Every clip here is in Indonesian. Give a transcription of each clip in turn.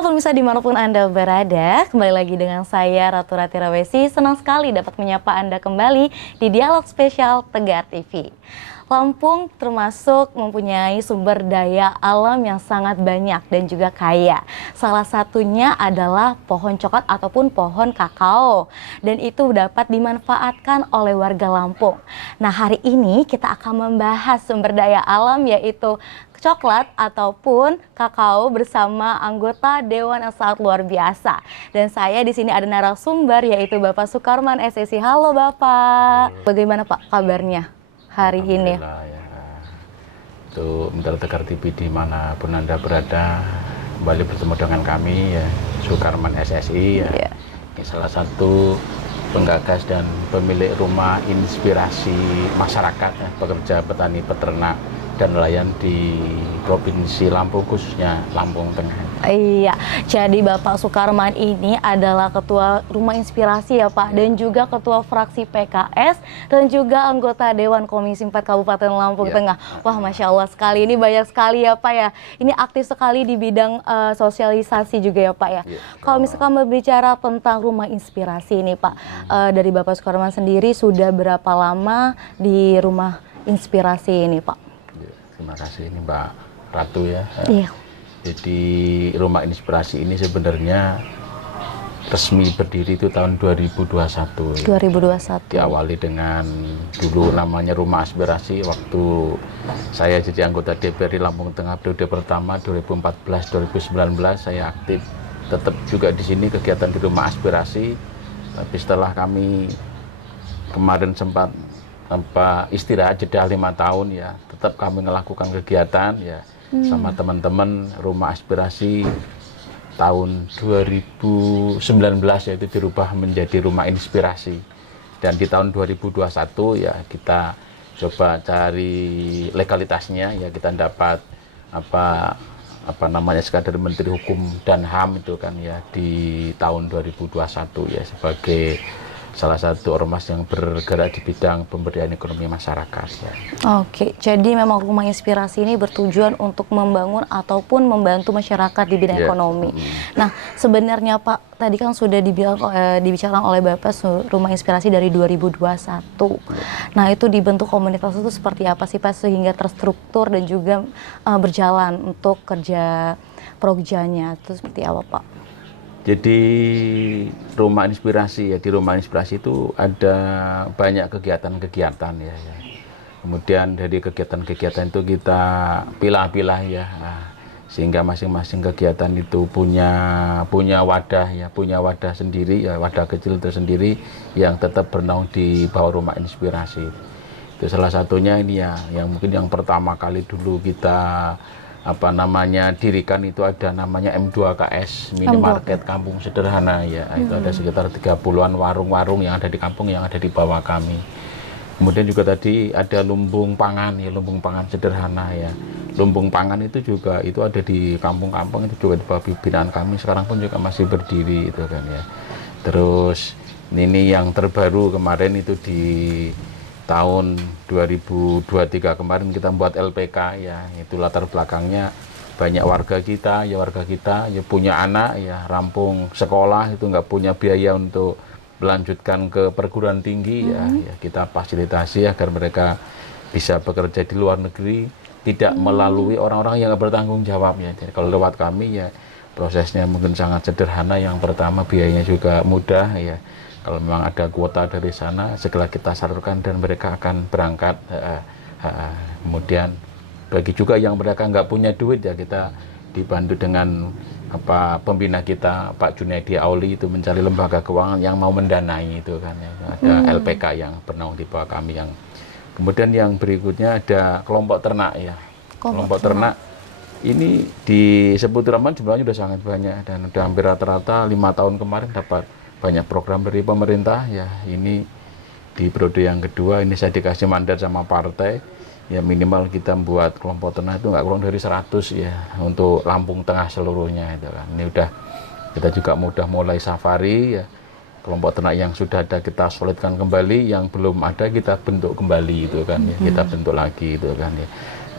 Halo pemirsa dimanapun Anda berada, kembali lagi dengan saya Ratu Ratira Wesi. Senang sekali dapat menyapa Anda kembali di Dialog Spesial Tegar TV. Lampung termasuk mempunyai sumber daya alam yang sangat banyak dan juga kaya. Salah satunya adalah pohon coklat ataupun pohon kakao. Dan itu dapat dimanfaatkan oleh warga Lampung. Nah, hari ini kita akan membahas sumber daya alam yaitu coklat ataupun kakao bersama anggota Dewan yang sangat luar biasa. Dan saya di sini ada narasumber yaitu Bapak Sukarman SSI. Halo Bapak. Bagaimana Pak kabarnya hari ini? Ya. Untuk Mitra Tegar TV dimanapun Anda berada, kembali bertemu dengan kami ya, Sukarman SSI ya. Yeah. Ini salah satu penggagas dan pemilik rumah inspirasi masyarakat ya, pekerja petani peternak dan nelayan di Provinsi Lampung, khususnya Lampung Tengah. Iya, jadi Bapak Sukarman ini adalah Ketua Rumah Inspirasi ya Pak, dan juga Ketua Fraksi PKS, dan juga anggota Dewan Komisi 4 Kabupaten Lampung Tengah. Wah, Masya Allah sekali, ini banyak sekali ya Pak ya. Ini aktif sekali di bidang sosialisasi juga ya Pak ya. Kalau misalkan berbicara tentang Rumah Inspirasi ini Pak, dari Bapak Sukarman sendiri sudah berapa lama di Rumah Inspirasi ini Pak? Terima kasih ini Mbak Ratu ya. Iya. Jadi Rumah Inspirasi ini sebenarnya resmi berdiri itu tahun 2021. 2021. Diawali dengan dulu namanya Rumah Aspirasi waktu saya jadi anggota DPR di Lampung Tengah periode pertama 2014-2019 saya aktif tetap juga di sini kegiatan di Rumah Aspirasi. Tapi setelah kami kemarin sempat istirahat jeda 5 tahun ya, tetap kami melakukan kegiatan ya sama teman-teman Rumah Aspirasi. Tahun 2019 yaitu dirubah menjadi Rumah Inspirasi, dan di tahun 2021 ya kita coba cari legalitasnya ya, kita dapat apa namanya SK dari Menteri Hukum dan HAM itu kan ya di tahun 2021 ya, sebagai salah satu ormas yang bergerak di bidang pemberdayaan ekonomi masyarakat ya. Oke, jadi memang Rumah Inspirasi ini bertujuan untuk membangun ataupun membantu masyarakat di bidang ekonomi. Nah, sebenarnya Pak, tadi kan sudah dibicarakan oleh Bapak Rumah Inspirasi dari 2021. Nah, itu dibentuk komunitas itu seperti apa sih Pak sehingga terstruktur dan juga berjalan untuk kerja progjanya itu seperti apa Pak? Jadi Rumah Inspirasi ya, di Rumah Inspirasi itu ada banyak kegiatan-kegiatan ya. Kemudian dari kegiatan-kegiatan itu kita pilah-pilah ya, sehingga masing-masing kegiatan itu punya wadah ya, punya wadah sendiri ya, wadah kecil tersendiri yang tetap bernaung di bawah Rumah Inspirasi. Itu salah satunya ini ya, yang mungkin yang pertama kali dulu kita dirikan itu ada namanya M2KS, minimarket kampung sederhana ya. Itu ada sekitar 30-an warung-warung yang ada di kampung yang ada di bawah kami. Kemudian juga tadi ada lumbung pangan ya, lumbung pangan sederhana ya. Lumbung pangan itu juga itu ada di kampung-kampung, itu juga di bawah binaan kami, sekarang pun juga masih berdiri itu kan ya. Terus ini yang terbaru kemarin itu di tahun 2023 kemarin kita membuat LPK ya, itu latar belakangnya banyak warga kita ya punya anak ya, rampung sekolah itu nggak punya biaya untuk melanjutkan ke perguruan tinggi ya, kita fasilitasi agar mereka bisa bekerja di luar negeri tidak melalui orang-orang yang nggak bertanggung jawab ya. Jadi kalau lewat kami ya prosesnya mungkin sangat sederhana. Yang pertama biayanya juga mudah ya. Kalau memang ada kuota dari sana, segera kita salurkan dan mereka akan berangkat. Kemudian bagi juga yang mereka nggak punya duit ya, kita dibantu dengan pembina kita Pak Junaidi Auli itu mencari lembaga keuangan yang mau mendanai itu kan ya. Ada LPK yang bernaung di bawah kami. Yang kemudian yang berikutnya ada kelompok ternak ya. Kelompok ternak ini di Seputiraman jumlahnya sudah sangat banyak dan sudah hampir rata-rata 5 tahun kemarin dapat banyak program dari pemerintah ya. Ini di periode yang kedua ini saya dikasih mandat sama partai ya, minimal kita membuat kelompok ternak itu nggak kurang dari 100 ya untuk Lampung Tengah seluruhnya itu kan. Ini udah kita juga mudah mulai safari ya, kelompok ternak yang sudah ada kita solidkan kembali, yang belum ada kita bentuk kembali itu kan ya, kita bentuk lagi itu kan ya.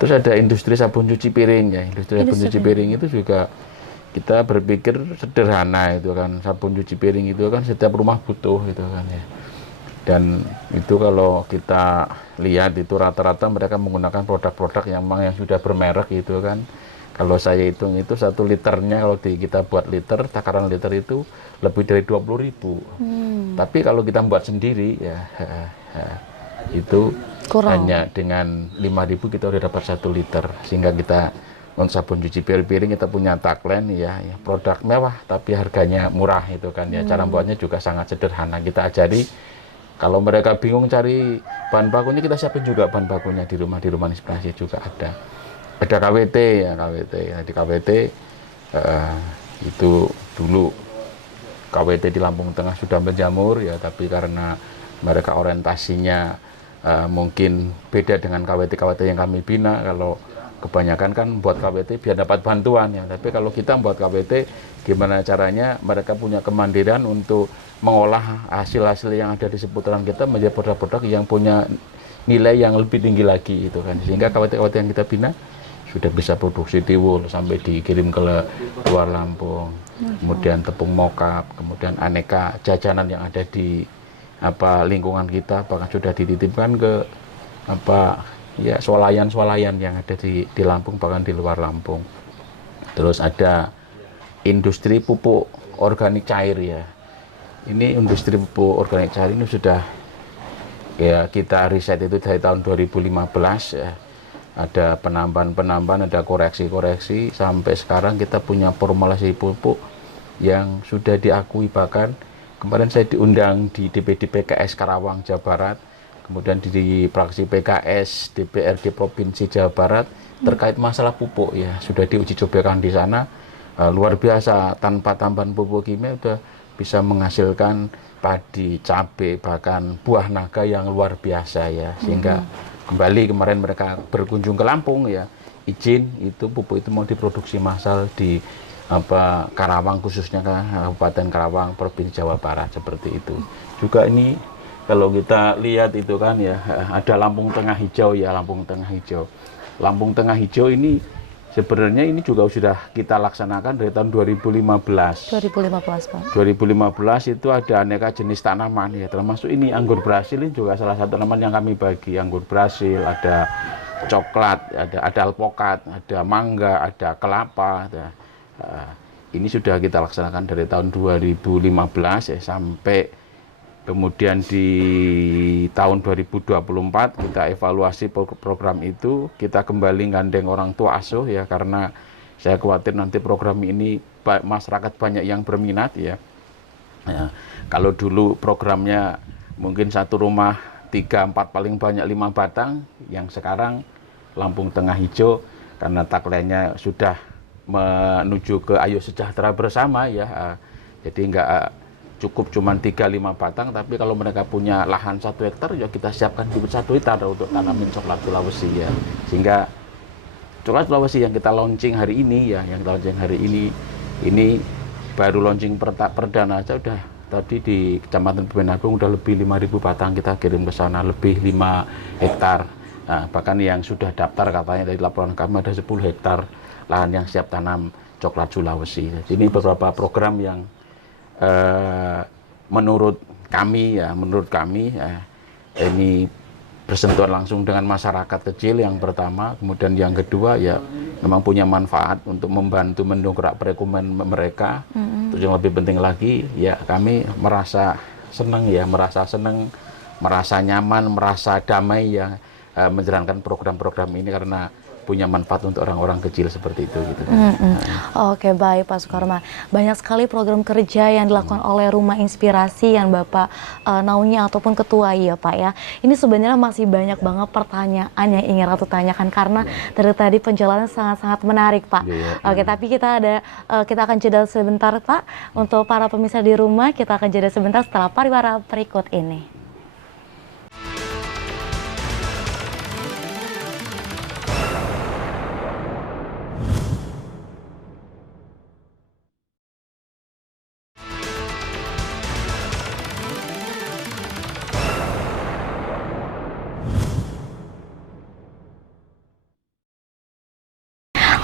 Terus ada industri sabun cuci piring ya, industri sabun cuci piring itu juga kita berpikir sederhana itu kan, sabun cuci piring itu kan setiap rumah butuh itu kan ya. Dan itu kalau kita lihat itu rata-rata mereka menggunakan produk-produk yang memang yang sudah bermerek gitu kan. Kalau saya hitung itu 1 liternya kalau kita buat liter, takaran liter itu lebih dari 20.000. Tapi kalau kita buat sendiri ya itu Kurang. hanya dengan 5.000 kita udah dapat 1 liter. Sehingga kita untuk sabun cuci piring kita punya tagline ya, produk mewah tapi harganya murah itu kan ya. Cara buatnya juga sangat sederhana. Kita ajari. Kalau mereka bingung cari bahan bakunya, kita siapin juga bahan bakunya di rumah inspirasi juga ada. Ada KWT ya, KWT. Nah, di KWT itu dulu KWT di Lampung Tengah sudah menjamur ya, tapi karena mereka orientasinya mungkin beda dengan KWT-KWT yang kami bina. Kalau kebanyakan kan buat KWT biar dapat bantuan ya, tapi kalau kita buat KWT gimana caranya mereka punya kemandirian untuk mengolah hasil-hasil yang ada di seputaran kita menjadi produk-produk yang punya nilai yang lebih tinggi lagi itu kan, sehingga KWT-KWT yang kita bina sudah bisa produksi tiwul sampai dikirim ke luar Lampung. Kemudian tepung mokap, kemudian aneka jajanan yang ada di lingkungan kita bahkan sudah dititipkan ke swalayan-swalayan yang ada di Lampung bahkan di luar Lampung. Terus ada industri pupuk organik cair ya. Ini industri pupuk organik cair ini sudah ya kita riset itu dari tahun 2015 ya. Ada penambahan-penambahan, ada koreksi-koreksi sampai sekarang kita punya formulasi pupuk yang sudah diakui. Bahkan kemarin saya diundang di DPD PKS Karawang Jawa Barat, kemudian di fraksi PKS DPRD Provinsi Jawa Barat terkait masalah pupuk ya, sudah diuji cobakan di sana. Luar biasa, tanpa tambahan pupuk kimia sudah bisa menghasilkan padi, cabai, bahkan buah naga yang luar biasa ya. Sehingga kembali kemarin mereka berkunjung ke Lampung ya, izin itu pupuk itu mau diproduksi massal di Karawang, khususnya Kabupaten Karawang, Provinsi Jawa Barat seperti itu. Juga ini kalau kita lihat itu kan ya, ada Lampung Tengah Hijau ya, Lampung Tengah Hijau. Lampung Tengah Hijau ini sebenarnya ini juga sudah kita laksanakan dari tahun 2015. 2015, Pak. 2015 itu ada aneka jenis tanaman ya, termasuk ini anggur Brasil, ini juga salah satu tanaman yang kami bagi. Anggur Brasil, ada coklat, ada alpokat, ada mangga, ada kelapa. Ini sudah kita laksanakan dari tahun 2015 ya, sampai kemudian di tahun 2024 kita evaluasi program itu, kita kembali gandeng orang tua asuh ya, karena saya khawatir nanti program ini masyarakat banyak yang berminat ya. Kalau dulu programnya mungkin satu rumah 3-4 paling banyak 5 batang, yang sekarang Lampung Tengah Hijau karena tagline-nya sudah menuju ke ayo sejahtera bersama ya. Jadi nggak cukup cuma 3-5 batang, tapi kalau mereka punya lahan 1 hektar ya kita siapkan bibit 1 hektar untuk tanamin coklat Sulawesi ya. Sehingga coklat Sulawesi yang kita launching hari ini ya, ini baru launching perdana aja udah tadi di Kecamatan Bebenakung udah lebih 5.000 batang kita kirim ke sana, lebih 5 hektar. Nah, bahkan yang sudah daftar katanya dari laporan kami ada 10 hektar lahan yang siap tanam coklat Sulawesi. Jadi ini beberapa program yang menurut kami ini bersentuhan langsung dengan masyarakat kecil yang pertama, kemudian yang kedua ya memang punya manfaat untuk membantu mendongkrak perekonomian mereka. Terus yang lebih penting lagi ya kami merasa senang, merasa nyaman, merasa damai ya menjalankan program-program ini karena punya manfaat untuk orang-orang kecil seperti itu gitu. Oke, baik Pak Sukarman. Banyak sekali program kerja yang dilakukan oleh Rumah Inspirasi yang Bapak naungi ataupun ketuai ya Pak ya. Ini sebenarnya masih banyak banget pertanyaan yang ingin Ratu tanyakan karena dari tadi penjelasan sangat-sangat menarik Pak. Oke, tapi kita akan jeda sebentar Pak. Untuk para pemirsa di rumah kita akan jeda sebentar setelah pariwara berikut ini.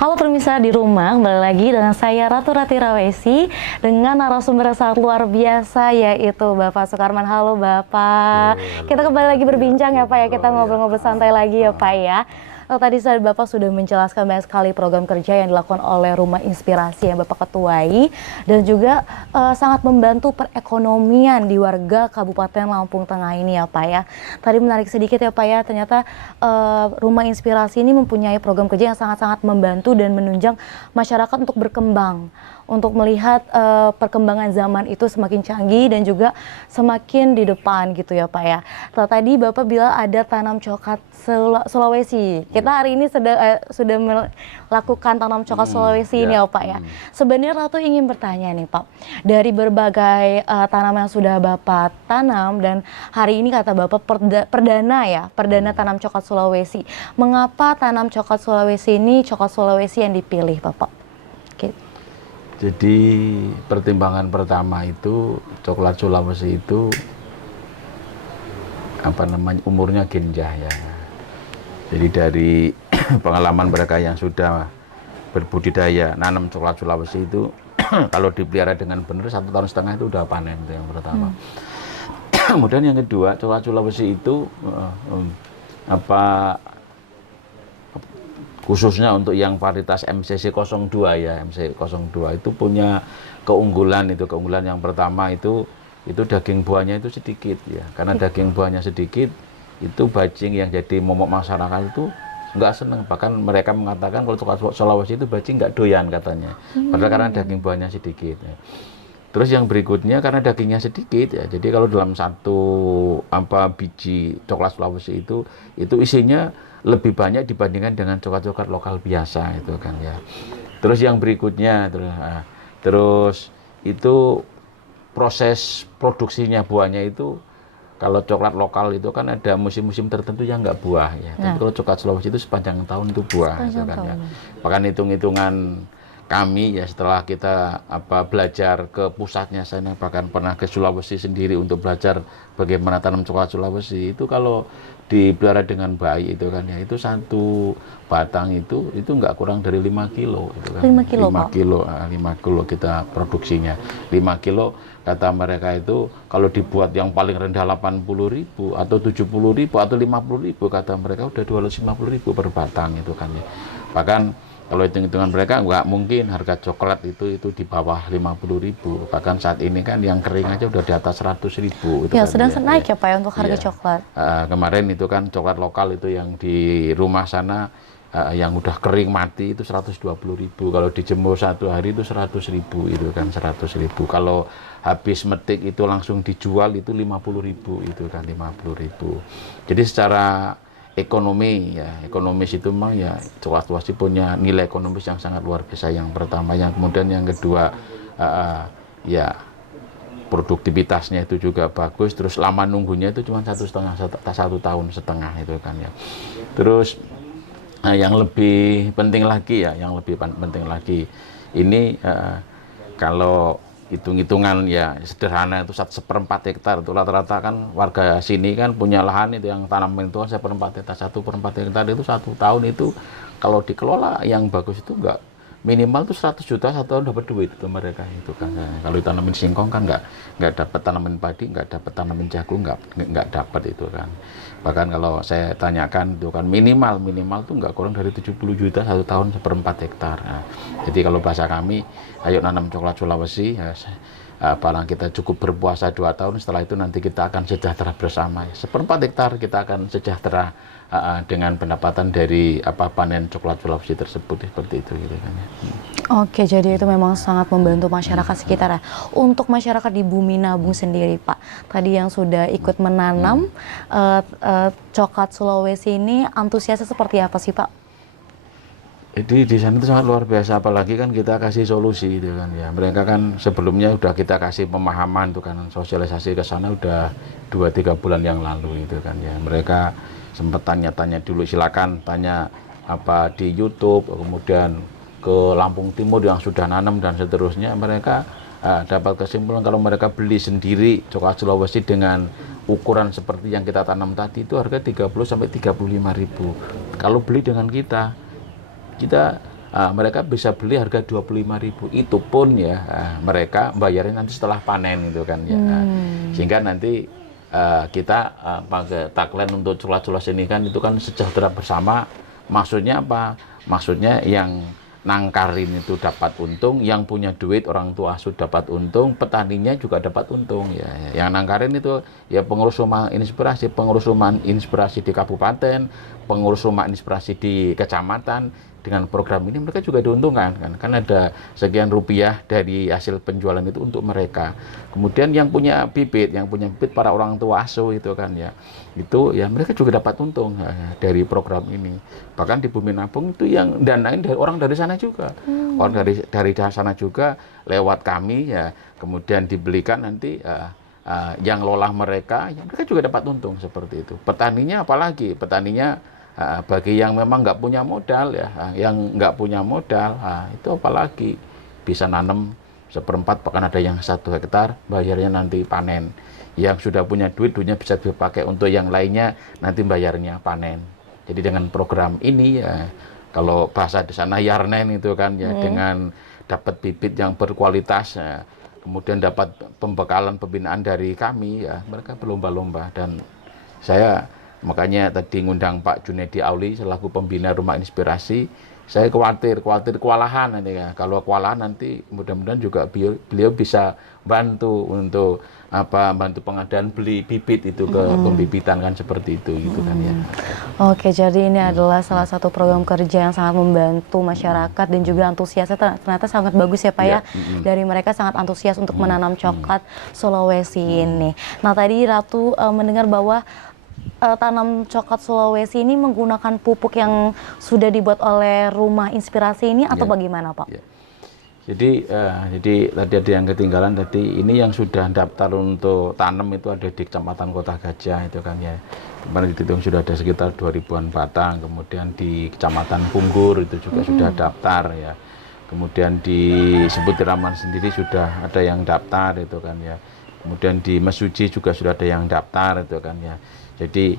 Halo pemirsa di rumah, kembali lagi dengan saya Ratu Ratira Wesi dengan narasumber yang sangat luar biasa yaitu Bapak Sukarman. Halo Bapak, kita kembali lagi berbincang ya Pak ya, kita ngobrol-ngobrol santai lagi ya Pak ya. Tadi Bapak sudah menjelaskan banyak sekali program kerja yang dilakukan oleh Rumah Inspirasi yang Bapak ketuai dan juga sangat membantu perekonomian di warga Kabupaten Lampung Tengah ini ya Pak ya. Tadi menarik sedikit ya Pak ya, ternyata Rumah Inspirasi ini mempunyai program kerja yang sangat-sangat membantu dan menunjang masyarakat untuk berkembang, untuk melihat perkembangan zaman itu semakin canggih dan juga semakin di depan gitu ya Pak ya. Tadi Bapak bilang ada tanam coklat Sulawesi. Kita hari ini sudah melakukan tanam coklat Sulawesi ini ya Pak ya. Sebenarnya Ratu ingin bertanya nih Pak, dari berbagai tanaman yang sudah Bapak tanam dan hari ini kata Bapak perdana tanam coklat Sulawesi. Mengapa tanam coklat Sulawesi ini coklat Sulawesi yang dipilih Bapak? Jadi pertimbangan pertama itu coklat Sulawesi itu umurnya genjah ya. Jadi dari pengalaman mereka yang sudah berbudidaya nanam coklat Sulawesi itu kalau dipelihara dengan benar 1,5 tahun itu udah panen, itu yang pertama. Kemudian yang kedua, coklat Sulawesi itu khususnya untuk yang varietas MCC 02 ya, MCC 02 itu punya keunggulan yang pertama itu daging buahnya itu sedikit ya. Karena daging buahnya sedikit, itu bajing yang jadi momok masyarakat itu nggak seneng, bahkan mereka mengatakan kalau coklat Sulawesi itu bajing nggak doyan katanya, padahal karena daging buahnya sedikit ya. Terus yang berikutnya karena dagingnya sedikit ya, jadi kalau dalam satu biji coklat Sulawesi itu isinya lebih banyak dibandingkan dengan coklat-coklat lokal biasa itu kan ya. Terus yang berikutnya terus itu proses produksinya buahnya itu, kalau coklat lokal itu kan ada musim-musim tertentu yang nggak buah ya. Tapi kalau coklat Sulawesi itu sepanjang tahun itu buah gitu kan ya. Bahkan hitung-hitungan kami ya setelah kita belajar ke pusatnya, saya bahkan pernah ke Sulawesi sendiri untuk belajar bagaimana tanam coklat Sulawesi itu, kalau dipelihara dengan baik itu kan ya, itu satu batang itu nggak kurang dari 5 kilo itu kan. 5 kilo kita produksinya. 5 kilo kata mereka itu kalau dibuat yang paling rendah 80.000 atau 70.000 atau 50.000 kata mereka udah 250.000 per batang itu kan ya. Bahkan kalau hitung-hitungan mereka nggak mungkin harga coklat itu di bawah 50.000. Bahkan saat ini kan yang kering aja udah di atas 100.000. Ya, sedang naik ya Pak ya untuk harga coklat. Kemarin itu kan coklat lokal itu yang di rumah sana yang udah kering mati itu 120.000. Kalau dijemur satu hari itu 100.000 itu kan 100.000. Kalau habis metik itu langsung dijual itu 50.000 itu kan 50.000. Jadi secara ekonomi ya, ekonomis itu memang ya coklat Sulawesi punya nilai ekonomis yang sangat luar biasa, yang pertama. Yang kemudian yang kedua ya produktivitasnya itu juga bagus, terus lama nunggunya itu cuma 1 tahun setengah itu kan ya. Terus yang lebih penting lagi ini kalau hitung-hitungan ya sederhana itu 1/4 hektar itu rata-rata kan warga sini kan punya lahan itu yang tanaman itu 1/4 hektar. 1/4 hektar itu 1 tahun itu kalau dikelola yang bagus itu enggak minimal tuh 100 juta 1 tahun dapat duit itu mereka itu kan. Kalau ditanamin singkong kan nggak dapat, tanaman padi nggak dapat, tanaman jagung nggak dapat itu kan. Bahkan kalau saya tanyakan itu kan minimal tuh nggak kurang dari 70 juta 1 tahun 1/4 hektar. Nah, jadi kalau bahasa kami, ayo nanam coklat Sulawesi ya, barang kita cukup berpuasa 2 tahun, setelah itu nanti kita akan sejahtera bersama. 1/4 hektar kita akan sejahtera dengan pendapatan dari panen coklat Sulawesi tersebut, seperti itu gitu kan ya. Oke, jadi itu memang sangat membantu masyarakat sekitar ya. Untuk masyarakat di Bumi Nabung sendiri Pak, tadi yang sudah ikut menanam coklat Sulawesi ini antusiasnya seperti apa sih Pak? Jadi di sana itu sangat luar biasa, apalagi kan kita kasih solusi gitu kan ya. Mereka kan sebelumnya udah kita kasih pemahaman tuh kan, sosialisasi ke sana udah 2-3 bulan yang lalu itu kan ya. Mereka sempat tanya-tanya dulu, silakan tanya di YouTube, kemudian ke Lampung Timur yang sudah nanam dan seterusnya. Mereka dapat kesimpulan kalau mereka beli sendiri coklat Sulawesi dengan ukuran seperti yang kita tanam tadi itu harga 30 sampai 35.000. Kalau beli dengan kita mereka bisa beli harga 25.000. Itu pun ya mereka bayarnya nanti setelah panen itu kan ya. Sehingga nanti kita pakai tagline untuk culas-culas ini kan itu kan sejahtera bersama. Maksudnya apa? Maksudnya yang nangkarin itu dapat untung, yang punya duit orang tua asuh dapat untung, petaninya juga dapat untung ya. Yang nangkarin itu ya pengurus rumah inspirasi di kabupaten, pengurus rumah inspirasi di kecamatan. Dengan program ini mereka juga diuntungkan kan ada sekian rupiah dari hasil penjualan itu untuk mereka. Kemudian yang punya bibit para orang tua asuh itu kan ya, itu ya mereka juga dapat untung dari program ini. Bahkan di Bumi Nabung itu yang danain orang dari sana juga, orang dari sana juga lewat kami ya, kemudian dibelikan nanti yang lolah mereka, ya mereka juga dapat untung seperti itu. Petaninya apalagi, petaninya bagi yang memang nggak punya modal ya, yang nggak punya modal, itu apalagi bisa nanam 1/4, bahkan ada yang 1 hektar, bayarnya nanti panen. Yang sudah punya duitnya bisa dipakai untuk yang lainnya, nanti bayarnya panen. Jadi dengan program ini ya, kalau bahasa di sana yarnen itu kan ya, dengan dapat bibit yang berkualitas, ya, kemudian dapat pembekalan pembinaan dari kami ya, mereka berlomba-lomba. Dan saya makanya tadi ngundang Pak Junedi Auli selaku pembina Rumah Inspirasi. Saya khawatir kewalahan nanti ya. Kalau kewalahan nanti mudah-mudahan juga beliau bisa bantu untuk bantu pengadaan beli bibit itu ke pembibitan kan seperti itu gitu kan ya. Oke, jadi ini adalah salah satu program kerja yang sangat membantu masyarakat dan juga antusiasnya ternyata sangat bagus ya Pak ya. Dari mereka sangat antusias untuk menanam coklat Sulawesi ini. Nah, tadi Ratu mendengar bahwa tanam coklat Sulawesi ini menggunakan pupuk yang sudah dibuat oleh Rumah Inspirasi ini atau bagaimana Pak? Ya. Jadi tadi ada yang ketinggalan, tadi ini yang sudah daftar untuk tanam itu ada di Kecamatan Kota Gajah itu kan ya. Kemarin dihitung sudah ada sekitar 2000-an batang, kemudian di Kecamatan Punggur itu juga sudah daftar ya. Kemudian di Sebutiraman sendiri sudah ada yang daftar itu kan ya. Kemudian di Mesuji juga sudah ada yang daftar itu kan ya. Jadi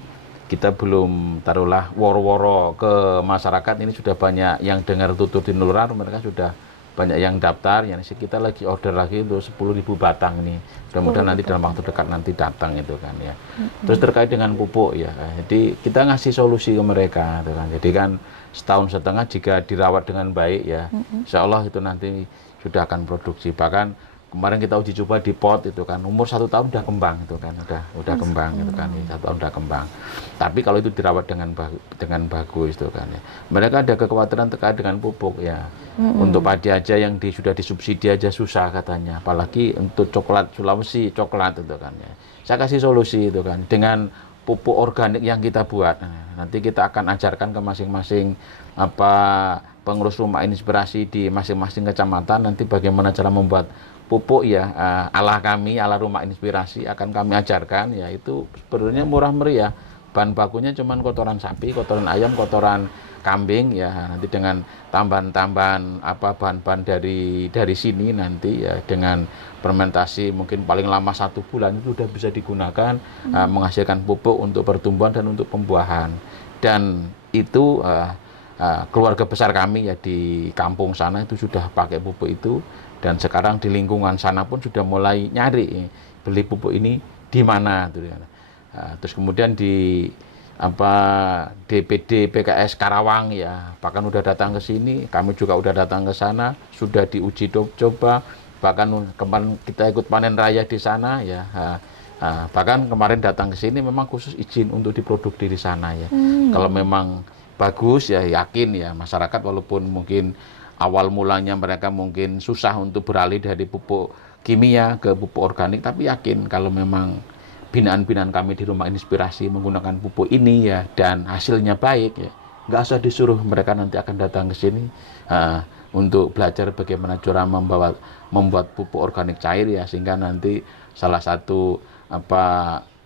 kita belum taruhlah woro-woro ke masyarakat, ini sudah banyak yang dengar tutur tinular, mereka sudah banyak yang daftar, ya kita lagi order lagi untuk 10.000 batang ini. Mudah-mudahan nanti dalam waktu dekat nanti datang itu kan ya. Terus terkait dengan pupuk ya, jadi kita ngasih solusi ke mereka itu kan. Jadi kan setahun setengah jika dirawat dengan baik ya, insya Allah itu nanti sudah akan produksi. Bahkan kemarin kita uji coba di pot itu kan, umur 1 tahun udah kembang itu kan, udah kembang itu kan, 1 tahun udah kembang. Tapi kalau itu dirawat dengan bagus itu kan ya. Mereka ada kekhawatiran terkait dengan pupuk ya. Untuk padi aja yang sudah disubsidi aja susah katanya, apalagi untuk coklat Sulawesi coklat itu kan ya. Saya kasih solusi itu kan dengan pupuk organik yang kita buat. Nah, nanti kita akan ajarkan ke masing-masing pengurus Rumah Inspirasi di masing-masing kecamatan nanti bagaimana cara membuat pupuk ya ala kami, ala Rumah Inspirasi akan kami ajarkan ya. Itu sebenarnya murah meriah, bahan bakunya cuman kotoran sapi, kotoran ayam, kotoran kambing ya, nanti dengan tambahan-tambahan bahan-bahan dari sini nanti ya, dengan fermentasi mungkin paling lama 1 bulan itu sudah bisa digunakan menghasilkan pupuk untuk pertumbuhan dan untuk pembuahan. Dan itu keluarga besar kami ya di kampung sana itu sudah pakai pupuk itu. Dan sekarang di lingkungan sana pun sudah mulai nyari beli pupuk ini di mana. Terus kemudian di DPD PKS Karawang ya, bahkan udah datang ke sini, kami juga udah datang ke sana, sudah diuji coba, bahkan kemarin kita ikut panen raya di sana ya. Bahkan kemarin datang ke sini memang khusus izin untuk diproduksi di sana ya. Kalau memang bagus ya yakin ya masyarakat, walaupun mungkin awal mulanya mereka mungkin susah untuk beralih dari pupuk kimia ke pupuk organik, tapi yakin kalau memang binaan-binaan kami di Rumah Inspirasi menggunakan pupuk ini ya dan hasilnya baik ya, nggak usah disuruh, mereka nanti akan datang ke sini untuk belajar bagaimana cara membuat pupuk organik cair ya, sehingga nanti salah satu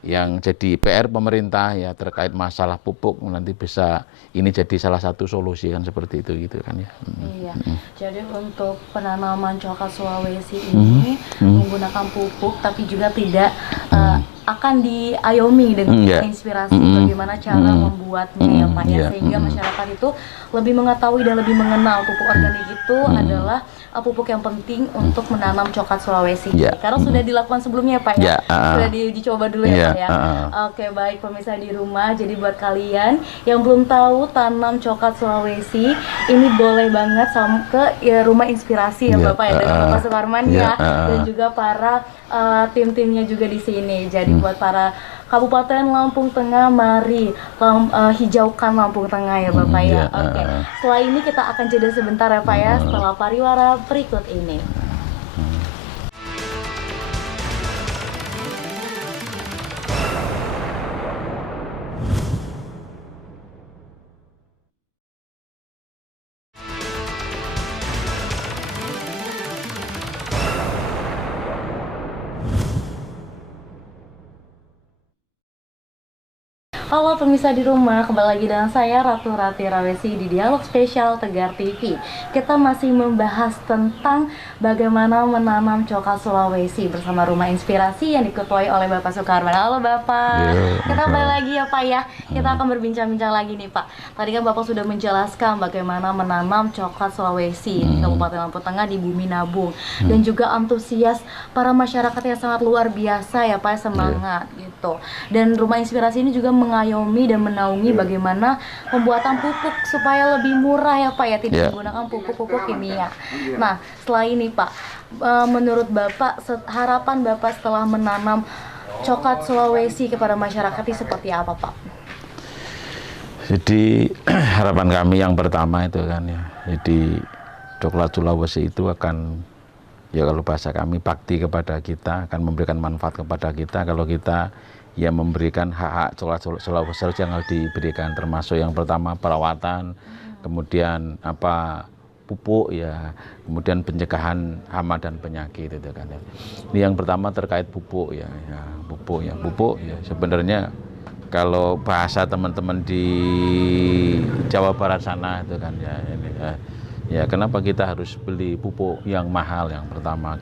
yang jadi PR pemerintah ya terkait masalah pupuk nanti bisa ini jadi salah satu solusi kan seperti itu gitu kan ya. Iya. Jadi untuk penanaman coklat Sulawesi ini menggunakan pupuk tapi juga tidak akan diayomi dengan Iya. inspirasi bagaimana cara membuatnya ya Pak ya, sehingga masyarakat itu lebih mengetahui dan lebih mengenal pupuk organik itu adalah pupuk yang penting untuk menanam coklat Sulawesi. Iya. Karena sudah dilakukan sebelumnya ya Pak ya, Iya, sudah dicoba dulu ya Iya, Pak ya. Oke, baik pemirsa di rumah, jadi buat kalian yang belum tahu tanam coklat Sulawesi, ini boleh banget ke ya, rumah inspirasi ya Iya, Bapak ya, dengan Bapak Sukarman iya, ya, dan juga para tim-timnya juga di sini. Jadi buat para Kabupaten Lampung Tengah, mari hijaukan Lampung Tengah ya Bapak ya. Iya, Oke. Setelah ini kita akan jeda sebentar ya Pak ya, setelah pariwara berikut ini. Halo pemirsa di rumah, kembali lagi dengan saya Ratu Ratira Wesi di Dialog Spesial Tegar TV. Kita masih membahas tentang bagaimana menanam coklat Sulawesi bersama Rumah Inspirasi yang diketuai oleh Bapak Sukarman. Halo Bapak, kita kembali lagi ya Pak ya. Kita akan berbincang-bincang lagi nih Pak. Tadi kan Bapak sudah menjelaskan bagaimana menanam coklat Sulawesi di Kabupaten Lampung Tengah di Bumi Nabung, dan juga antusias para masyarakat yang sangat luar biasa ya Pak, semangat gitu. Dan Rumah Inspirasi ini juga mengayomi dan menaungi bagaimana pembuatan pupuk supaya lebih murah ya Pak ya, tidak menggunakan pupuk-pupuk kimia. Nah, setelah ini Pak, menurut Bapak, harapan Bapak setelah menanam coklat Sulawesi kepada masyarakat ini seperti apa Pak? Jadi harapan kami yang pertama itu kan ya, jadi coklat Sulawesi itu akan, ya kalau bahasa kami, bakti kepada kita, akan memberikan manfaat kepada kita kalau kita ya memberikan hak-hak coklat Sulawesi yang harus diberikan, termasuk yang pertama perawatan, kemudian pupuk ya, kemudian pencegahan hama dan penyakit itu kan ya. Ini yang pertama terkait pupuk ya, pupuk ya sebenarnya kalau bahasa teman-teman di Jawa Barat sana itu kan ya, ini ya kenapa kita harus beli pupuk yang mahal? Yang pertama,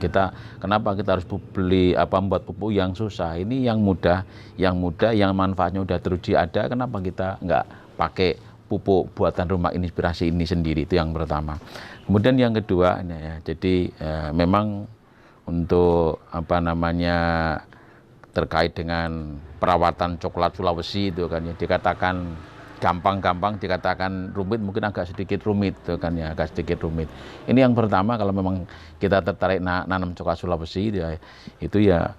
kenapa kita harus beli membuat pupuk yang susah? Ini yang mudah, yang manfaatnya udah teruji ada. Kenapa kita nggak pakai pupuk buatan Rumah Inspirasi ini sendiri? Itu yang pertama. Kemudian yang kedua, ini ya, jadi memang untuk terkait dengan perawatan coklat Sulawesi itu kan ya, dikatakan gampang-gampang, dikatakan rumit, mungkin agak sedikit rumit tuh kan ya, agak sedikit rumit. Ini yang pertama, kalau memang kita tertarik nanam coklat Sulawesi itu ya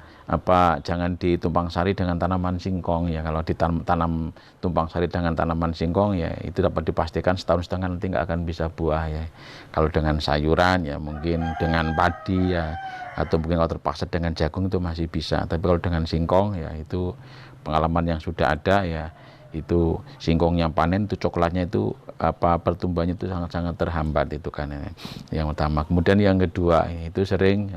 jangan ditumpang sari dengan tanaman singkong ya. Kalau ditanam tumpang sari dengan tanaman singkong ya, itu dapat dipastikan setahun setengah nanti nggak akan bisa buah ya. Kalau dengan sayuran ya mungkin dengan padi ya, atau mungkin kalau terpaksa dengan jagung itu masih bisa. Tapi kalau dengan singkong ya, itu pengalaman yang sudah ada ya, itu singkongnya panen, itu coklatnya itu pertumbuhannya itu sangat-sangat terhambat itu kan yang utama. Kemudian yang kedua itu sering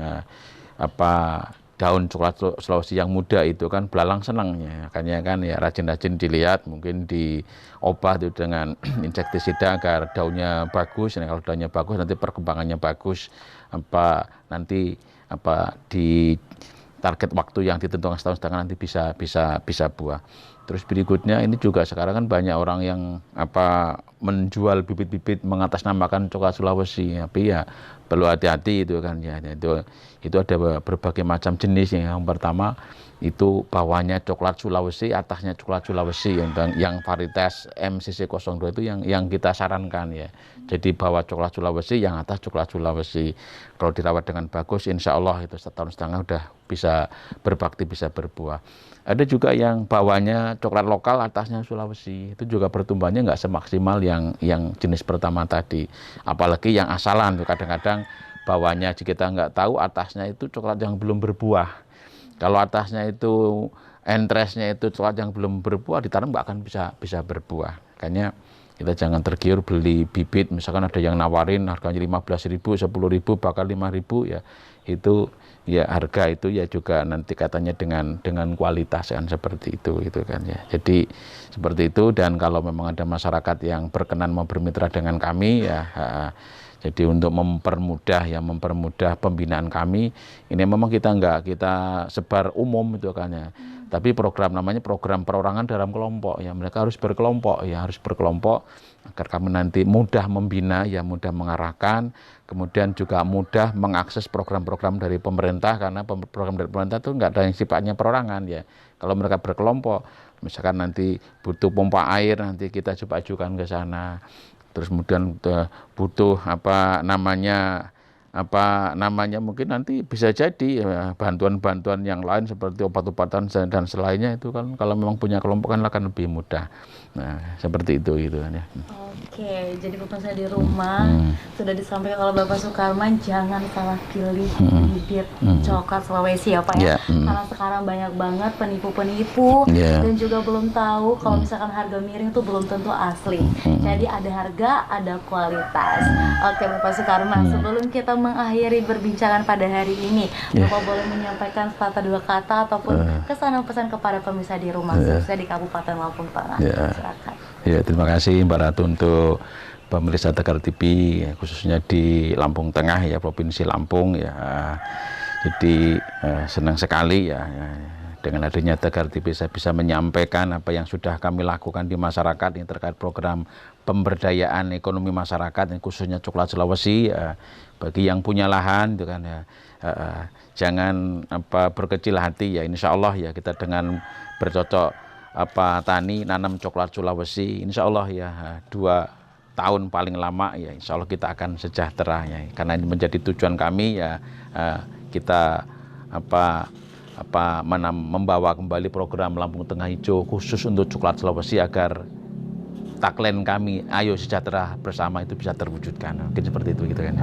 daun coklat Sulawesi yang muda itu kan belalang senang ya, makanya kan ya rajin-rajin dilihat, mungkin diobah itu dengan insektisida agar daunnya bagus. Nah, kalau daunnya bagus nanti perkembangannya bagus, nanti di target waktu yang ditentukan setahun setengah nanti bisa buah. Terus berikutnya, ini juga sekarang kan banyak orang yang menjual bibit-bibit mengatasnamakan coklat Sulawesi, tapi ya perlu hati-hati itu kan ya. Itu ada berbagai macam jenis. Yang pertama itu bawahnya coklat Sulawesi, atasnya coklat Sulawesi, yang varietas MCC02 itu yang kita sarankan ya. Jadi bawah coklat Sulawesi, yang atas coklat Sulawesi. Kalau dirawat dengan bagus, insya Allah itu setahun setengah udah bisa berbakti, bisa berbuah. Ada juga yang bawahnya coklat lokal, atasnya Sulawesi. Itu juga pertumbuhannya nggak semaksimal yang jenis pertama tadi. Apalagi yang asalan tuh kadang-kadang bawahnya kita nggak tahu, atasnya itu coklat yang belum berbuah. Kalau atasnya itu entresnya itu coklat yang belum berbuah, ditanam nggak akan bisa berbuah. Makanya kita jangan tergiur beli bibit, misalkan ada yang nawarin harganya 15.000, 10.000, bahkan 5.000 ya. Itu ya harga itu ya juga nanti katanya dengan kualitas kan, seperti itu gitu kan ya. Jadi seperti itu. Dan kalau memang ada masyarakat yang berkenan mau bermitra dengan kami ya, jadi untuk mempermudah pembinaan kami, ini memang kita sebar umum itu kan ya. Tapi program namanya program perorangan dalam kelompok ya. Mereka harus berkelompok ya, harus berkelompok agar kami nanti mudah membina ya, mudah mengarahkan, kemudian juga mudah mengakses program-program dari pemerintah, karena program dari pemerintah itu nggak ada yang sifatnya perorangan ya. Kalau mereka berkelompok, misalkan nanti butuh pompa air, nanti kita coba ajukan ke sana. Terus kemudian butuh apa namanya mungkin nanti bisa jadi ya, bantuan-bantuan yang lain seperti obat-obatan dan selainnya itu kan kalau memang punya kelompok kan akan lebih mudah. Nah, seperti itu gitu kan ya. Oke, jadi pemirsa di rumah sudah disampaikan oleh Bapak Sukarman, jangan salah pilih bibit coklat Sulawesi ya Pak ya. Karena sekarang banyak banget penipu-penipu dan juga belum tahu kalau misalkan harga miring itu belum tentu asli. Jadi ada harga, ada kualitas. Oke Bapak Sukarman, sebelum kita mengakhiri perbincangan pada hari ini, Bapak boleh menyampaikan sepatah dua kata ataupun kesan-pesan kepada pemirsa di rumah, khususnya di Kabupaten Lampung Tengah. Silakan. Ya, terima kasih Mbak Ratu untuk pemirsa Tegar TV, khususnya di Lampung Tengah ya, Provinsi Lampung ya. Jadi senang sekali ya, dengan adanya Tegar TV saya bisa menyampaikan apa yang sudah kami lakukan di masyarakat yang terkait program pemberdayaan ekonomi masyarakat, khususnya coklat Sulawesi ya. Bagi yang punya lahan itu kan ya, jangan berkecil hati ya, insya Allah ya kita dengan bercocok tani nanam coklat Sulawesi, insya Allah ya 2 tahun paling lama ya, insya Allah kita akan sejahtera ya, karena ini menjadi tujuan kami ya, kita membawa kembali program Lampung Tengah Hijau khusus untuk coklat Sulawesi agar tagline kami ayo sejahtera bersama itu bisa terwujudkan, mungkin seperti itu gitu kan.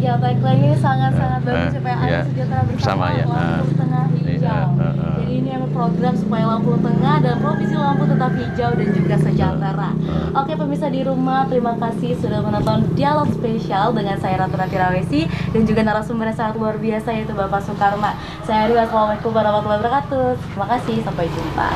Ya tagline ini sangat-sangat bagus supaya ayo sejahtera bersama ya. Lampung Tengah Hijau. Jadi ini memang program supaya Lampung Tengah dan Provinsi Lampung tetap hijau dan juga sejahtera. Oke pemirsa di rumah, terima kasih sudah menonton dialog spesial dengan saya Ratu Ratira Wesi dan juga narasumber yang sangat luar biasa yaitu Bapak Sukarman. Saya Ria, assalamualaikum warahmatullahi wabarakatuh. Terima kasih, sampai jumpa.